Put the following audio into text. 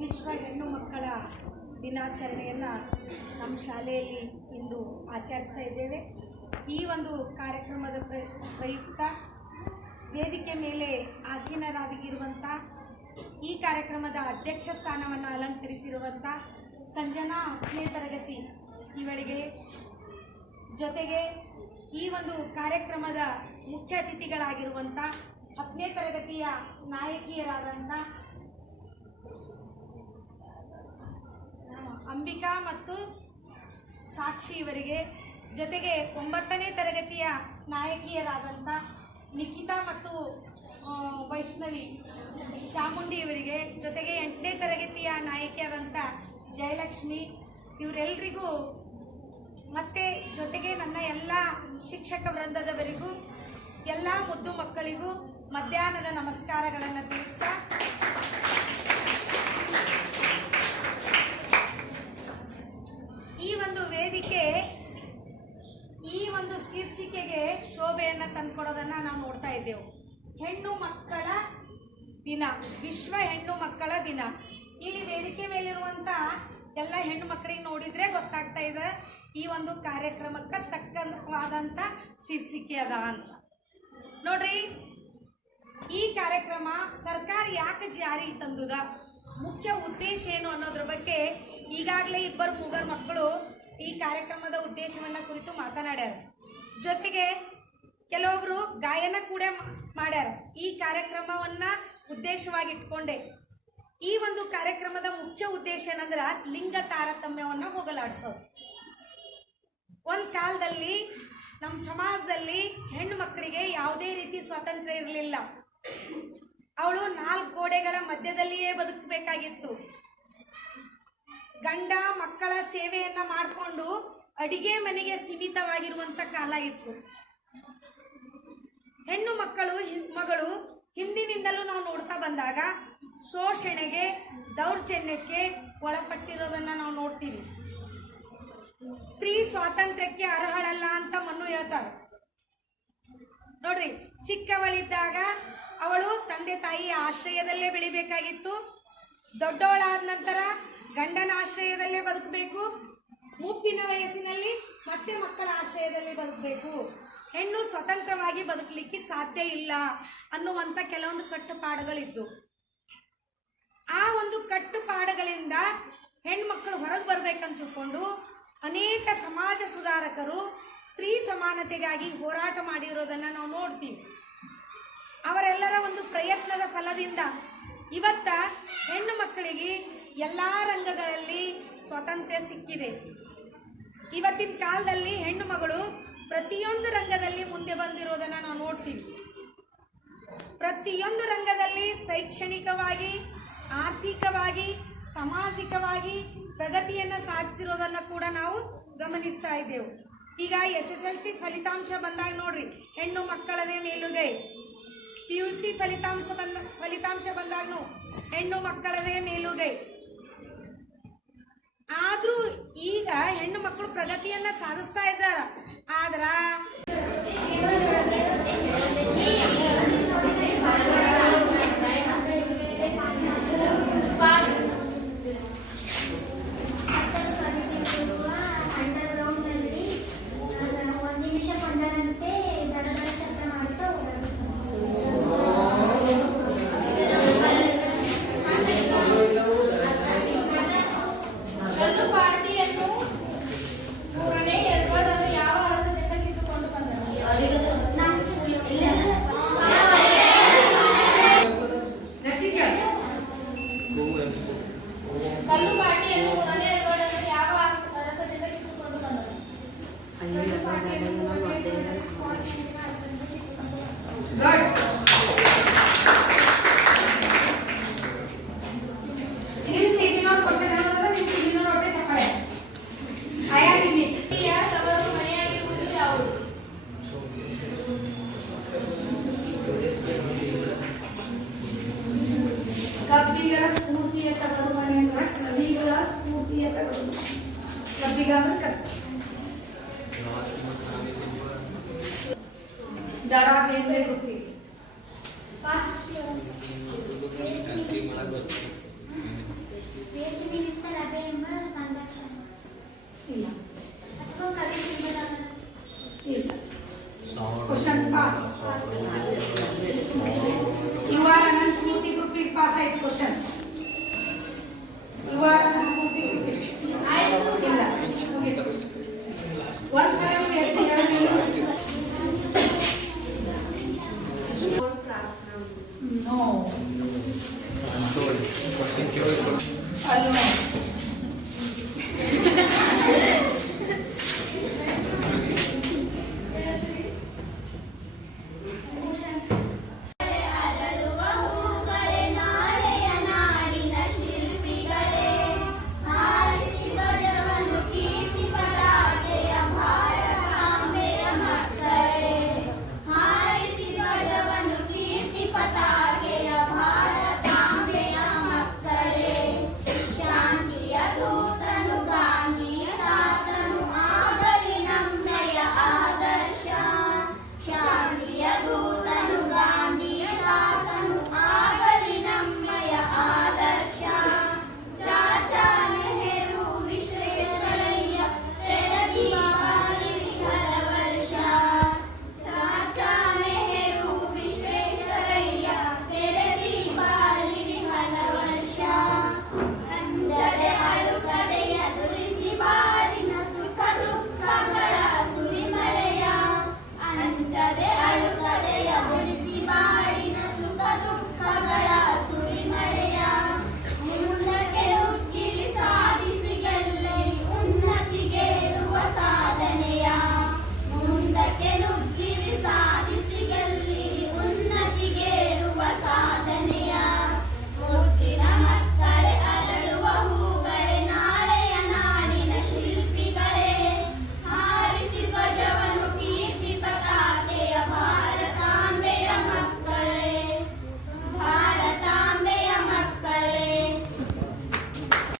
ವಿಶ್ವ ಹೆಣ್ಣು ಮಕ್ಕಳ ದಿನಾಚರಣೆಯನ್ನು ನಮ್ಮ ಶಾಲೆಯಲ್ಲಿ ಇಂದು ಆಚರಿಸ್ತಾ ಇದ್ದೇವೆ. ಈ ಒಂದು ಕಾರ್ಯಕ್ರಮದ ಪ್ರಯುಕ್ತ ವೇದಿಕೆ ಮೇಲೆ ಆಸೀನರಾಗಿರುವಂಥ ಈ ಕಾರ್ಯಕ್ರಮದ ಅಧ್ಯಕ್ಷ ಸ್ಥಾನವನ್ನು ಅಲಂಕರಿಸಿರುವಂಥ ಸಂಜನಾ 10ನೇ ತರಗತಿ ಇವಳಿಗೆ, ಜೊತೆಗೆ ಈ ಒಂದು ಕಾರ್ಯಕ್ರಮದ ಮುಖ್ಯ ಅತಿಥಿಗಳಾಗಿರುವಂಥ 10ನೇ ತರಗತಿಯ ನಾಯಕಿಯರಾದಂಥ ಅಂಬಿಕಾ ಮತ್ತು ಸಾಕ್ಷಿ ಇವರಿಗೆ, ಜೊತೆಗೆ 9ನೇ ತರಗತಿಯ ನಾಯಕಿಯರಾದಂಥ ನಿಖಿತಾ ಮತ್ತು ವೈಷ್ಣವಿ ಚಾಮುಂಡಿ ಇವರಿಗೆ, ಜೊತೆಗೆ 8ನೇ ತರಗತಿಯ ನಾಯಕಿಯಾದಂಥ ಜಯಲಕ್ಷ್ಮಿ ಇವರೆಲ್ಲರಿಗೂ, ಮತ್ತು ಜೊತೆಗೆ ನನ್ನ ಎಲ್ಲ ಶಿಕ್ಷಕ ವೃಂದದವರಿಗೂ, ಎಲ್ಲ ಮುದ್ದು ಮಕ್ಕಳಿಗೂ ಮಧ್ಯಾಹ್ನದ ನಮಸ್ಕಾರಗಳನ್ನು ತಿಳಿಸ್ತಾ, ಈ ಒಂದು ವೇದಿಕೆ ಈ ಒಂದು ಶೀರ್ಷಿಕೆಗೆ ಶೋಭೆಯನ್ನು ತಂದುಕೊಡೋದನ್ನು ನಾವು ನೋಡ್ತಾ ಇದ್ದೆವು. ಹೆಣ್ಣು ಮಕ್ಕಳ ದಿನ, ವಿಶ್ವ ಹೆಣ್ಣು ಮಕ್ಕಳ ದಿನ. ಇಲ್ಲಿ ವೇದಿಕೆ ಮೇಲಿರುವಂಥ ಎಲ್ಲ ಹೆಣ್ಣು ಮಕ್ಕಳಿಗೆ ನೋಡಿದರೆ ಗೊತ್ತಾಗ್ತಾ ಇದೆ ಈ ಒಂದು ಕಾರ್ಯಕ್ರಮಕ್ಕೆ ತಕ್ಕವಾದಂಥ ಶೀರ್ಷಿಕೆ ಅದ ಅಂತ. ನೋಡ್ರಿ, ಈ ಕಾರ್ಯಕ್ರಮ ಸರ್ಕಾರ ಯಾಕೆ ಜಾರಿ ತಂದುದ, ಮುಖ್ಯ ಉದ್ದೇಶ ಏನು ಅನ್ನೋದ್ರ ಬಗ್ಗೆ ಈಗಾಗಲೇ 2-3 ಮಕ್ಕಳು ಈ ಕಾರ್ಯಕ್ರಮದ ಉದ್ದೇಶವನ್ನು ಕುರಿತು ಮಾತನಾಡ್ಯಾರ. ಜೊತೆಗೆ ಕೆಲವೊಬ್ಬರು ಗಾಯನ ಕೂಡ ಮಾಡ್ಯಾರ. ಈ ಕಾರ್ಯಕ್ರಮವನ್ನು ಉದ್ದೇಶವಾಗಿಟ್ಕೊಂಡೆ ಈ ಒಂದು ಕಾರ್ಯಕ್ರಮದ ಮುಖ್ಯ ಉದ್ದೇಶ ಏನಂದ್ರೆ ಲಿಂಗ ತಾರತಮ್ಯವನ್ನು ಹೋಗಲಾಡಿಸೋದು. ಒಂದು ಕಾಲದಲ್ಲಿ ನಮ್ಮ ಸಮಾಜದಲ್ಲಿ ಹೆಣ್ಣು ಮಕ್ಕಳಿಗೆ ಯಾವುದೇ ರೀತಿ ಸ್ವಾತಂತ್ರ್ಯ ಇರಲಿಲ್ಲ. ಅವಳು 4 ಗೋಡೆಗಳ ಮಧ್ಯದಲ್ಲಿಯೇ ಬದುಕಬೇಕಾಗಿತ್ತು. ಗಂಡ ಮಕ್ಕಳ ಸೇವೆಯನ್ನ ಮಾಡಿಕೊಂಡು ಅಡಿಗೆ ಮನೆಗೆ ಸೀಮಿತವಾಗಿರುವಂಥ ಕಾಲ ಇತ್ತು. ಹೆಣ್ಣು ಮಗಳು ಹಿಂದಿನಿಂದಲೂ ನಾವು ನೋಡ್ತಾ ಬಂದಾಗ ಶೋಷಣೆಗೆ, ದೌರ್ಜನ್ಯಕ್ಕೆ ಒಳಪಟ್ಟಿರೋದನ್ನು ನಾವು ನೋಡ್ತೀವಿ. ಸ್ತ್ರೀ ಸ್ವಾತಂತ್ರ್ಯಕ್ಕೆ ಅರ್ಹಳಲ್ಲ ಅಂತ ಮನ್ನು ಹೇಳ್ತಾರೆ. ನೋಡ್ರಿ, ಚಿಕ್ಕವಳಿದ್ದಾಗ ಅವಳು ತಂದೆ ತಾಯಿಯ ಆಶ್ರಯದಲ್ಲೇ ಬೆಳಿಬೇಕಾಗಿತ್ತು. ದೊಡ್ಡವಳಾದ ನಂತರ ಗಂಡನ ಆಶ್ರಯದಲ್ಲೇ ಬದುಕಬೇಕು. ಮುಪ್ಪಿನ ವಯಸ್ಸಿನಲ್ಲಿ ಮತ್ತೆ ಮಕ್ಕಳ ಆಶ್ರಯದಲ್ಲಿ ಬದುಕಬೇಕು. ಹೆಣ್ಣು ಸ್ವತಂತ್ರವಾಗಿ ಬದುಕಲಿಕ್ಕೆ ಸಾಧ್ಯ ಇಲ್ಲ ಅನ್ನುವಂಥ ಕೆಲವೊಂದು ಕಟ್ಟುಪಾಡುಗಳಿದ್ದು, ಆ ಒಂದು ಕಟ್ಟುಪಾಡುಗಳಿಂದ ಹೆಣ್ಮಕ್ಕಳು ಹೊರಗೆ ಬರಬೇಕಂತಕೊಂಡು ಅನೇಕ ಸಮಾಜ ಸುಧಾರಕರು ಸ್ತ್ರೀ ಸಮಾನತೆಗಾಗಿ ಹೋರಾಟ ಮಾಡಿರೋದನ್ನು ನಾವು ನೋಡ್ತೀವಿ. ಅವರೆಲ್ಲರ ಒಂದು ಪ್ರಯತ್ನದ ಫಲದಿಂದ ಇವತ್ತ ಹೆಣ್ಣು ಮಕ್ಕಳಿಗೆ ಎಲ್ಲ ರಂಗಗಳಲ್ಲಿ ಸ್ವಾತಂತ್ರ್ಯ ಸಿಕ್ಕಿದೆ. ಇವತ್ತಿನ ಕಾಲದಲ್ಲಿ ಹೆಣ್ಣು ಮಗಳು ಪ್ರತಿಯೊಂದು ರಂಗದಲ್ಲಿ ಮುಂದೆ ಬಂದಿರೋದನ್ನು ನಾವು ನೋಡ್ತೀವಿ. ಪ್ರತಿಯೊಂದು ರಂಗದಲ್ಲಿ ಶೈಕ್ಷಣಿಕವಾಗಿ, ಆರ್ಥಿಕವಾಗಿ, ಸಾಮಾಜಿಕವಾಗಿ ಪ್ರಗತಿಯನ್ನು ಸಾಧಿಸಿರೋದನ್ನು ಕೂಡ ನಾವು ಗಮನಿಸ್ತಾ ಇದ್ದೆವು. ಈಗ SSLC ಫಲಿತಾಂಶ ಬಂದಾಗ ನೋಡ್ರಿ, ಹೆಣ್ಣು ಮಕ್ಕಳದೇ ಮೇಲುಗೈ. PUC ಫಲಿತಾಂಶ ಬಂದಾಗೂ ಹೆಣ್ಣು ಮಕ್ಕಳದೇ ಮೇಲುಗೈ. ಆದರೂ ಈಗ ಹೆಣ್ಣು ಮಕ್ಕಳು ಪ್ರಗತಿಯನ್ನ ಸಾಧಿಸ್ತಾ ಇದ್ದಾರ. ಆದ್ರ ಕಬ್ಬಿಗರ ಸ್ಫೂರ್ತಿಯ ತವರು ಮನೆ ಅಂದ್ರೆ ಕವಿಗಳ ಸ್ಫೂರ್ತಿಯ ತವರು. ಕಬ್ಬಿಗ ಅಂದ್ರೆ ದರಾ ಬೇಂದ್ರೆ ಹುಟ್ಟಿ ಅಲ್ವೋ